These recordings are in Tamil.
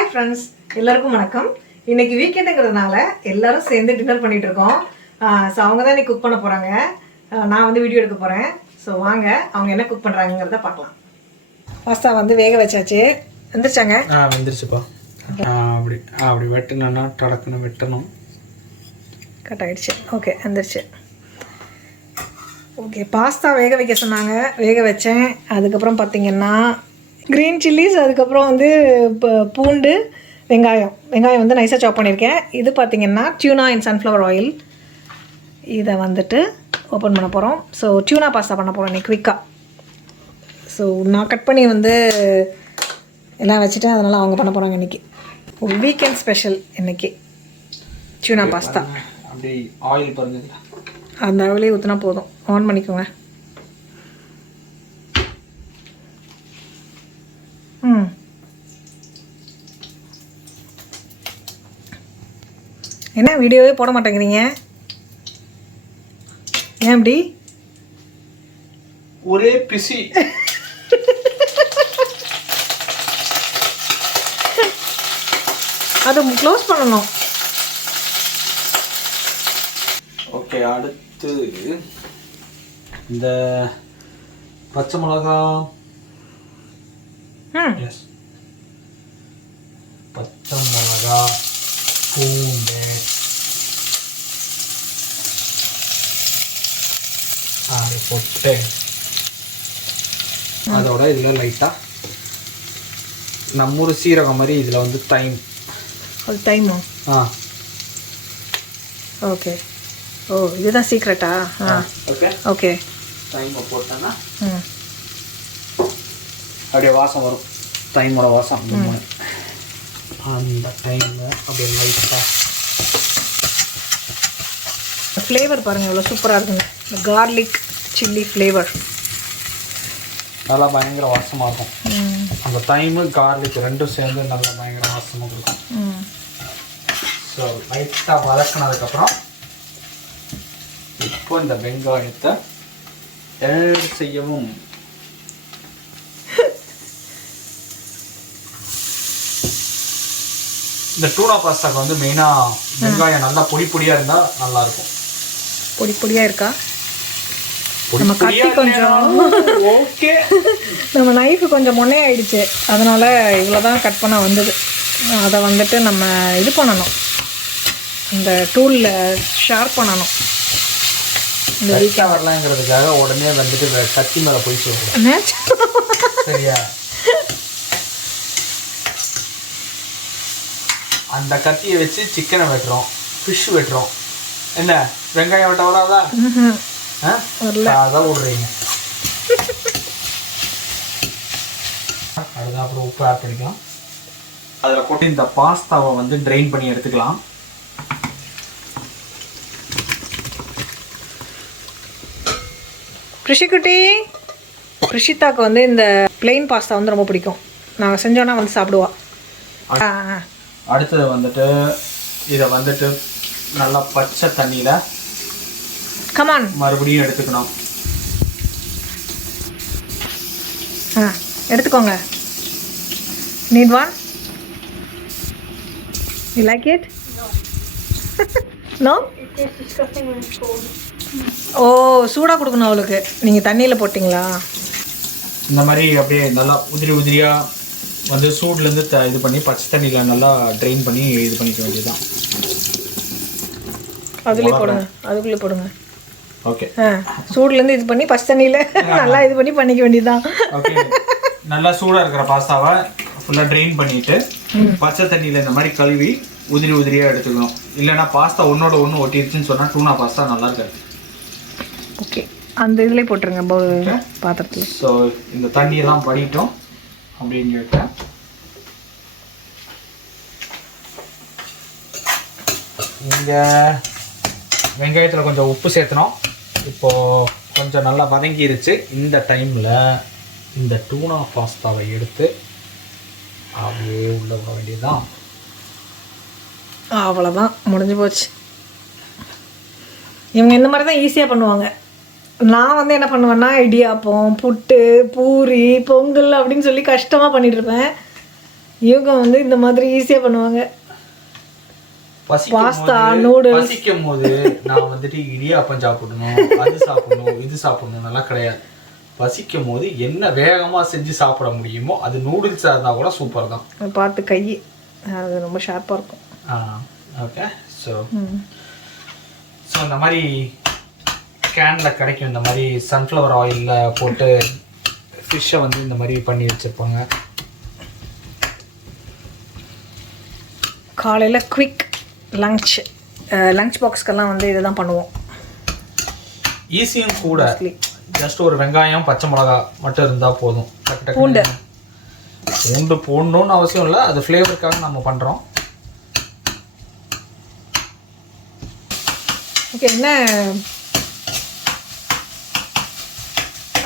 Hi friends, எல்லாருக்கும் வணக்கம். இன்னைக்கு வீக்கெண்டுங்கிறதுனால எல்லாரும் சேர்ந்து டின்னர் பண்ணிட்டு இருக்கோம். ஸோ அவங்க தான் இன்னைக்கு குக் பண்ண போறாங்க. நான் வந்து வீடியோ எடுக்க போறேன். ஸோ வாங்க அவங்க என்ன குக் பண்றாங்கங்கிறத பார்க்கலாம். பாஸ்தா வந்து வேக வச்சாச்சு. வெந்துருச்சாங்க? வெந்துருச்சுப்பா. அப்படி வெட்டணும்னா டடக்குன்னு வெட்டணும். கட் ஆயிடுச்சு. ஓகே, வெந்துருச்சு. ஓகே, பாஸ்தா வேக வைக்க சொன்னாங்க, வேக வச்சேன். அதுக்கப்புறம் பார்த்தீங்கன்னா க்ரீன் சில்லிஸ், அதுக்கப்புறம் வந்து பூண்டு, வெங்காயம் வந்து நைஸாக சாப் பண்ணியிருக்கேன். இது பார்த்திங்கன்னா டியூனா இன் சன்ஃப்ளவர் ஆயில். இதை வந்துட்டு ஓப்பன் பண்ண போகிறோம். ஸோ டியூனா பாஸ்தா பண்ண போகிறோம் இன்றைக்கி குவிக்காக. ஸோ நான் கட் பண்ணி வந்து எல்லாம் வச்சுட்டேன், அதனால் அவங்க பண்ண போகிறாங்க இன்றைக்கி. ஒரு வீக்கெண்ட் ஸ்பெஷல் இன்றைக்கி டியூனா பாஸ்தா. அப்படி ஆயில் பாருங்க, அந்த ஆயிலே ஊற்றினா போதும். ஆன் பண்ணிக்கோங்க. என்ன வீடியோவே போட மாட்டேங்கிறீங்க? ஏன் அப்படி? ஒரே பிசி. அதை க்ளோஸ் பண்ணணும். ஓகே, அடுத்து இந்த பச்சை மிளகா. எஸ், பச்சை மிளகா, பூண்டு, அதை போட்டு அதோட இதில் லைட்டாக நம்ம ஒரு சீரகம் மாதிரி இதில் வந்து தைம். அது தைமா? ஓகே. ஓ, இதுதான் சீக்ரெட்டா? Okay okay. தைமை போட்டோன்னா அப்படியே வாசம் வரும், தைமோட வாசம். அந்த டைமில் அப்படியே லைட்டாக ஃப்ளேவர் பாருங்கள் எவ்வளோ சூப்பராக இருக்குங்க. இந்த கார்லிக் சில்லி ஃப்ளேவர் நல்லா பயங்கர வாசமாக இருக்கும். அந்த தைமு கார்லிக் ரெண்டும் சேர்ந்து நல்லா பயங்கர வாசமாக இருக்கும். ஸோ லைட்டாக வதக்கினதுக்கப்புறம் இப்போ இந்த வெங்காயத்தை ஆட் செய்யவும். இந்த டூனா பாஸ்தாக்கு வந்து மெயினாக வெங்காயம் நல்லா பொடி பொடியாக இருந்தால் நல்லாயிருக்கும். பொடி பொடியாக இருக்கா? நம்ம கட்டி கொஞ்சம் ஓகே, நம்ம நைஃபு கொஞ்சம் முன்னையாயிடுச்சு, அதனால் இவ்வளோ தான் கட் பண்ண வந்தது. அதை வந்துட்டு நம்ம இது பண்ணணும், இந்த டூலில் ஷார்ப் பண்ணணும். இந்த வீக்காக வரலாங்கிறதுக்காக உடனே வந்துட்டு கத்தி மேலே போய் சொல்லுவோம். சரியா? அந்த கத்தியை வச்சு சிக்கனை வெட்டுறோம், ஃபிஷ் வெட்டுறோம். என்ன வெங்காயம் வெட்ட வராதா? அதான் விடுறீங்க. அதுதான் அப்புறம் உப்பு ஆட் பண்ணிக்கலாம். அதில் போட்டு இந்த பாஸ்தாவை வந்து ட்ரைன் பண்ணி எடுத்துக்கலாம். கிருஷிக்குட்டி, கிருஷிதாக்கு வந்து இந்த பிளெயின் பாஸ்தா வந்து ரொம்ப பிடிக்கும். நாங்கள் செஞ்சோன்னா வந்து சாப்பிடுவா. அடுத்தது வந்துட்டு இதை வந்துட்டு நல்லா பச்சை தண்ணியில் கமான் மறுபடியும் எடுத்துக்கணும். எடுத்துக்கோங்க. Neat one? You like it? No? It tastes disgusting when it's cold. ஓ, சூடாக கொடுக்கணும் அவளுக்கு. நீங்கள் தண்ணியில் போட்டிங்களா? இந்த மாதிரி அப்படியே நல்லா உதிரி உதிரியாக வந்து சூட்லேருந்து இது பண்ணி பச்சை தண்ணியில் நல்லா ட்ரெயின் பண்ணி இது பண்ணிக்க வேண்டியதுதான். அதுலேயே போடுங்க, அதுக்குள்ளே போடுங்க. ஓகே, சூடுலேருந்து இது பண்ணி பச்சை தண்ணியில் நல்லா இது பண்ணி பண்ணிக்க வேண்டியதுதான். ஓகே, நல்லா சூடாக இருக்கிற பாஸ்தாவை ஃபுல்லாக ட்ரெயின் பண்ணிவிட்டு பச்சை தண்ணியில் இந்த மாதிரி கழுவி உதிரி உதிரியாக எடுத்துக்கணும். இல்லைன்னா பாஸ்தா ஒன்றோட ஒன்று ஒட்டிடுச்சுன்னு சொன்னால் டூனா பாஸ்தா நல்லா இருக்காது. ஓகே, அந்த இதுலேயே போட்டுருங்க பாத்திரத்தில். ஸோ இந்த தண்ணியெல்லாம் படிட்டோம் அப்படின்னு சொல்லிட்டு இங்கே வெங்காயத்தில் கொஞ்சம் உப்பு சேர்த்தணும். இப்போது கொஞ்சம் நல்லா வதங்கிருச்சு. இந்த டைமில் இந்த டூனா பாஸ்தாவை எடுத்து அப்படியே உள்ள விட வேண்டியதுதான். அவ்வளோதான், முடிஞ்சு போச்சு. இவங்க இந்த மாதிரி தான் ஈஸியாக பண்ணுவாங்க. நான் வந்து என்ன பண்ணுவேன்னா இடியாப்பம், புட்டு, பூரி, பொங்கல் அப்படின்னு சொல்லி கஷ்டமாக பண்ணிகிட்ருப்பேன். இவங்க வந்து இந்த மாதிரி ஈஸியாக பண்ணுவாங்க. பாஸ்தா நூடுல்ஸ் பசிக்கும் போது நான் வந்துட்டு இடியாப்பம் சாப்பிடணும், அது சாப்பிடணும், இது சாப்பிடணும் நல்லா கிடையாது. பசிக்கும் போது என்ன வேகமாக செஞ்சு சாப்பிட முடியுமோ அது நூடுல்ஸாக இருந்தால் கூட சூப்பர் தான். பார்த்து கை அது ரொம்ப ஷார்ப்பாக இருக்கும். ஓகே. ஸோ இந்த மாதிரி கேனில் கிடைக்கும், இந்த மாதிரி சன்ஃப்ளவர் ஆயிலில் போட்டு ஃபிஷ்ஷை வந்து இந்த மாதிரி பண்ணி வச்சுருப்பாங்க. காலையில் குவிக் லஞ்ச் பாக்ஸ்க்கெல்லாம் வந்து இதை தான் பண்ணுவோம். ஈஸியும் கூட. ஜஸ்ட் ஒரு வெங்காயம் பச்சை மிளகா மட்டும் இருந்தால் போதும். பூண்டு போடணும்னு அவசியம் இல்லை, அது ஃப்ளேவருக்காக நம்ம பண்ணுறோம். ஓகே. என்ன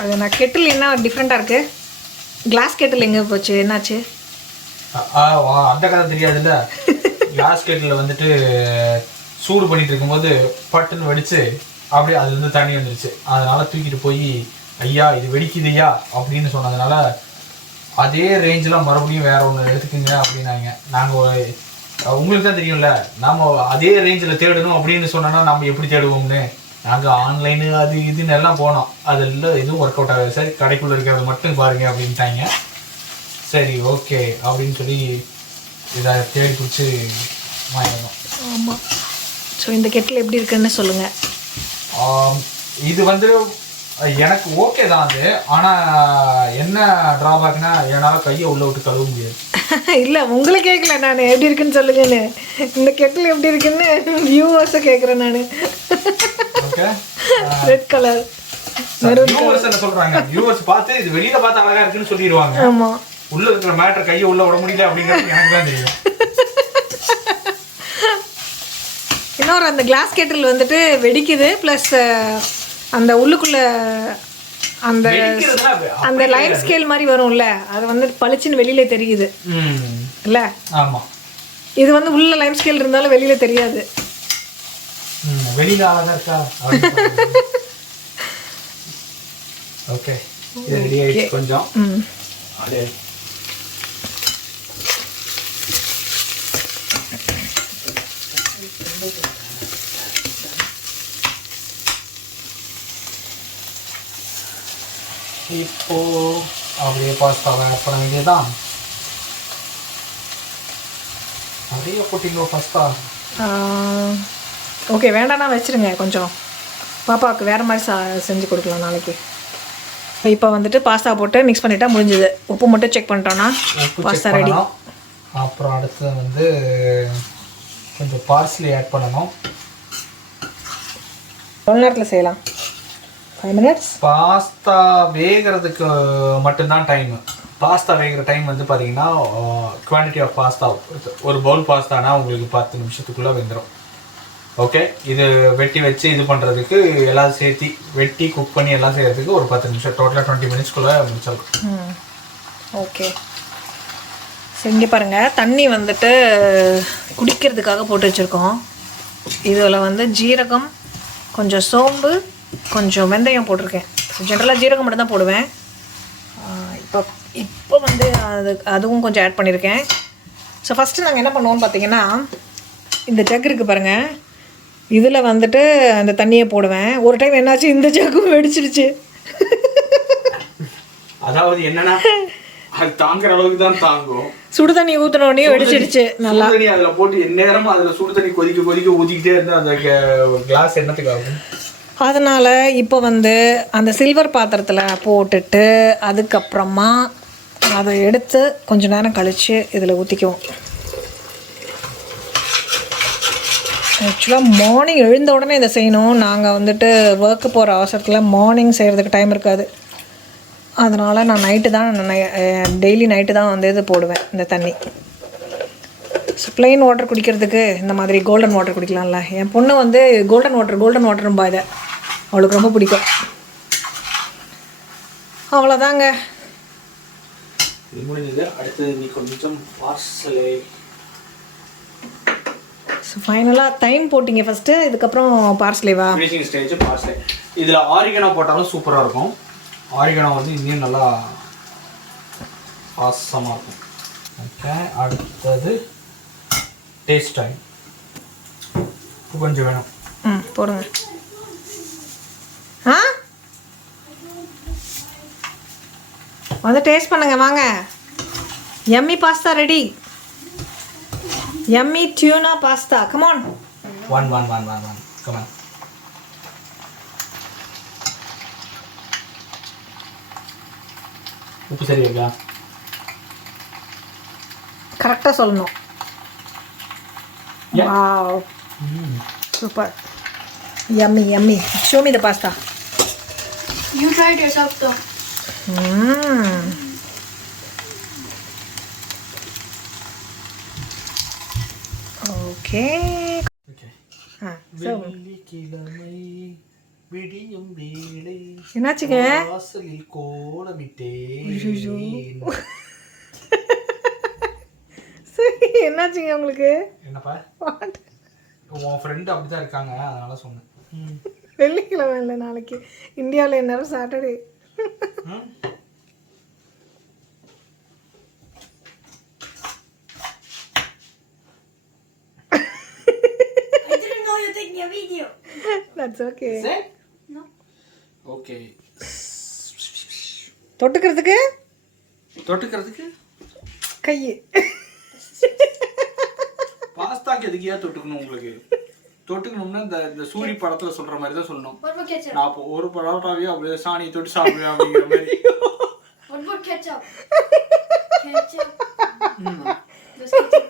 அது நான் கெட்டில் என்ன டிஃப்ரெண்ட்டாக இருக்குது? கிளாஸ் கெட்டில் எங்கே போச்சு, என்னாச்சு? அந்த கதை தெரியாதுல்ல. கிளாஸ் கெட்டில் வந்துட்டு சூடு பண்ணிட்டு இருக்கும்போது பட்டுன்னு வெடிச்சு அப்படியே அது வந்து தண்ணி வந்துருச்சு. அதனால தூக்கிட்டு போய் ஐயா இது வெடிக்குதுயா அப்படின்னு சொன்னதுனால அதே ரேஞ்சில் மறுபடியும் வேற ஒன்று எடுத்துக்குங்க அப்படின்னாங்க. நாங்கள் உங்களுக்கு தான் தெரியும்ல, நம்ம அதே ரேஞ்சில் தேடணும் அப்படின்னு சொன்னோன்னா நம்ம எப்படி தேடுவோம்னு நாங்கள் ஆன்லைனு அது இதுன்னு எல்லாம் போனோம். அதெல்லாம் எதுவும் ஒர்க் அவுட் ஆகாது. சரி கடைக்குள்ளே இருக்கிறது மட்டும் பாருங்க அப்படின்ட்டாங்க. சரி ஓகே அப்படின்னு சொல்லி இதை தேடி பிடிச்சி வாங்கிடணும். ஆமாம். ஸோ இந்த கெட்டில் எப்படி இருக்குன்னு சொல்லுங்கள். இது வந்து எனக்கு ஓகே தான் அது. ஆனால் என்ன ட்ராபேக்னா என்னால் கையை உள்ளே விட்டு கழுவ முடியாது. இல்லை உங்களை கேட்கல நான் எப்படி இருக்குன்னு சொல்லுங்கன்னு. இந்த கெட்டில் எப்படி இருக்குன்னு வியூவர்ஸை கேட்குறேன் நான். ஓகே. ரெட் கலர் வியூவர்ஸ் என்ன சொல்கிறாங்க, வியூவர்ஸ் பார்த்து இது வெளியில் பார்த்து அழகாக இருக்குன்னு சொல்லிடுவாங்க. ஆமாம். உள்ளே இருக்கிற மேட்டர் கையை உள்ளே விட முடியல அப்படிங்கிறது எனக்கு தான் தெரியும். இன்னொரு அந்த கிளாஸ் கெட்டில் வந்துட்டு வெடிக்குது, ப்ளஸ் அந்த உள்ளுக்குள்ளே அந்த அந்த லைன் ஸ்கேல் மாதிரி வரும்ல, அது வந்து பளிச்சுன்னு வெளியில தெரியுது இல்ல? ஆமா. இது வந்து உள்ள லைன் ஸ்கேல் இருந்தாலும் வெளியில தெரியாது. வெளியில அழகா இருக்கா? ஓகே. இது ரெடி ஆயிடுச்சு கொஞ்சம். அப்படியே இப்போ அப்படியே பாஸ்தாவை ஆட் பண்ண வேண்டியதுதான். நிறைய போட்டிங்களோ பாஸ்தா? ஓகே, வேண்டாம்னா வச்சுருங்க. கொஞ்சம் பாப்பாவுக்கு வேறு மாதிரி செஞ்சு கொடுக்கலாம் நாளைக்கு. இப்போ வந்துட்டு பாஸ்தா போட்டு மிக்ஸ் பண்ணிட்டா முடிஞ்சுது. உப்பு மட்டும் செக் பண்ணிட்டோன்னா பாஸ்தா ரெடி. அப்புறம் அடுத்து வந்து கொஞ்சம் பார்ஸ்லி ஆட் பண்ணணும். எவ்வளோ நேரத்தில் செய்யலாம்? 5 minutes. பாஸ்தா வேகிறதுக்கு மட்டும்தான் டைமு. பாஸ்தா வேகிற டைம் வந்து பார்த்தீங்கன்னா குவான்டிட்டி ஆஃப் பாஸ்தா, ஒரு பவுல் பாஸ்தானா உங்களுக்கு 10 நிமிஷத்துக்குள்ளே வெந்துடும். ஓகே. இது வெட்டி வச்சு இது பண்ணுறதுக்கு எல்லாம் சேர்த்து வெட்டி குக் பண்ணி எல்லாம் செய்கிறதுக்கு ஒரு 10 நிமிஷம், டோட்டலாக 20 மினிட்ஸ்க்குள்ளே முடிச்சிடலாம். ஓகே. இங்கே பாருங்கள், தண்ணி வந்துட்டு குடிக்கிறதுக்காக போட்டு வச்சுருக்கோம். இதில் வந்து ஜீரகம், கொஞ்சம் சோம்பு, கொஞ்சம் வெந்தயம் போட்டிருக்கேன். ஸோ ஜென்ரலாக ஜீரகம் மட்டும் தான் போடுவேன். இப்போ வந்து அதுவும் கொஞ்சம் ஆட் பண்ணியிருக்கேன். ஸோ ஃபஸ்ட்டு நாங்கள் என்ன பண்ணுவோம்னு பார்த்தீங்கன்னா, இந்த ஜக் இருக்குது பாருங்கள், இதில் வந்துட்டு அந்த தண்ணியை போடுவேன். ஒரு டைம் என்னாச்சு, இந்த ஜக்கும் வெடிச்சிருச்சு. அதாவது என்னன்னா அது தாங்குற அளவுக்கு தான் தாங்கும். சுடு தண்ணி ஊற்றினோடனே வெடிச்சிருச்சு. நல்லா தண்ணி அதில் போட்டு எந்நேரமும் அதில் சுடு தண்ணி கொதிக்க ஊற்றிக்கிட்டே இருந்தால் அந்த கிளாஸ் என்னத்துக்கு ஆகும். அதனால் இப்போ வந்து அந்த சில்வர் பாத்திரத்தில் போட்டுட்டு அதுக்கப்புறமா அதை எடுத்து கொஞ்சம் நேரம் கழித்து இதில் ஊற்றிக்குவோம். ஆக்சுவலாக மார்னிங் எழுந்த உடனே இதை செய்யணும். நாங்கள் வந்துட்டு ஒர்க்கு போகிற அவசரத்தில் மார்னிங் செய்கிறதுக்கு டைம் இருக்காது. அதனால் நான் டெய்லி நைட்டு தான் வந்து இது போடுவேன் இந்த தண்ணி. ஸோ ப்ளெயின் வாட்டர் குடிக்கிறதுக்கு இந்த மாதிரி கோல்டன் வாட்டர் குடிக்கலாம்ல. என் பொண்ணு வந்து கோல்டன் வாட்டரும்பா இதை, அவளுக்கு ரொம்ப பிடிக்கும். அவ்வளோதாங்க. அடுத்தது நீ கொஞ்சம் பார்சலை. ஸோ ஃபைனலாக தைம் போட்டிங்க ஃபஸ்ட்டு, இதுக்கப்புறம் பார்சலேவா? ஃபினிஷிங் ஸ்டேஜ் பார்சலை. இதில் ஆரிகனோ போட்டாலும் சூப்பராக இருக்கும். ஆரிகனோ வந்து இன்னும் நல்லா ஆசமாக இருக்கும். ஓகே, அடுத்தது டேஸ்ட் டைம். கொஞ்சம் வேணும். போடுங்க. ஆ வந்து டேஸ்ட் பண்ணுங்க வாங்க. Yummy pasta ready. Yummy tuna pasta. Come on. One. Come on. உப்பு சரி இருக்கா? கரெக்டாக சொல்லணும். Wow, super, yummy yummy. Show me the pasta. You try it yourself though. Okay. வெள்ளிக்கிழமை விடியும் வேளை என்னாச்சுங்க? வாசலில் கோலமிட்டேன். சரி, என்னாச்சுங்க உங்களுக்கு? என்னப்பா? உன் ஃப்ரெண்டு அப்படிதான் இருக்காங்க, அதனால சொன்னேன். வெள்ளிக்கிழமை இல்லை, நாளைக்கு இந்தியாவில் என்ன Saturday. I didn't know you're taking a video. That's okay. No. Okay. தொட்டுக்கிறதுக்கு கை. பாஸ்தாக்கு எதுக்கியா தொட்டுக்கணும்? உங்களுக்கு தொட்டுக்கணும்னா இந்த சூரி படத்துல சொல்ற மாதிரி தான் சொல்லணும். What about ketchup? நான் ஒரு பரோட்டாவே அப்படியே சாணி தொட்டு சாப்பிடுவேன் அப்படிங்கிற மாதிரி. What about ketchup? Ketchup. Does ketchup?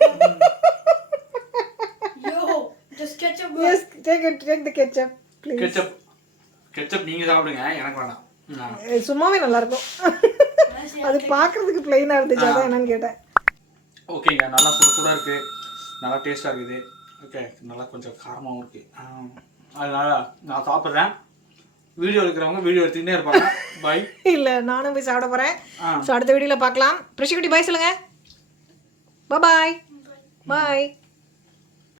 Yo, does ketchup work? Yes, take the ketchup, please. Ketchup நீங்க சாப்பிடுங்க, எனக்கு வேண்டாம். சும்மாவே நல்லா இருக்கும். அது பார்க்கறதுக்கு பிளைனா இருந்துச்சு, அதான் என்னன்னு கேட்டேன். ஓகேங்க, நல்லா சுட இருக்கு, நல்லா டேஸ்டா இருக்குது. ஓகே, நல்லா கொஞ்சம் காரமாகவும் இருக்கு. அதனால நான் சாப்பிட்றேன். வீடியோ எடுக்கிறவங்க வீடியோ எடுத்துக்கிட்டே இருப்பாங்க. பை. இல்லை, நானும் போய் சாப்பிட போகிறேன். ஸோ அடுத்த வீடியோவில் பார்க்கலாம். பிரஷிக்குட்டி பாய் சொல்லுங்க. பாய்.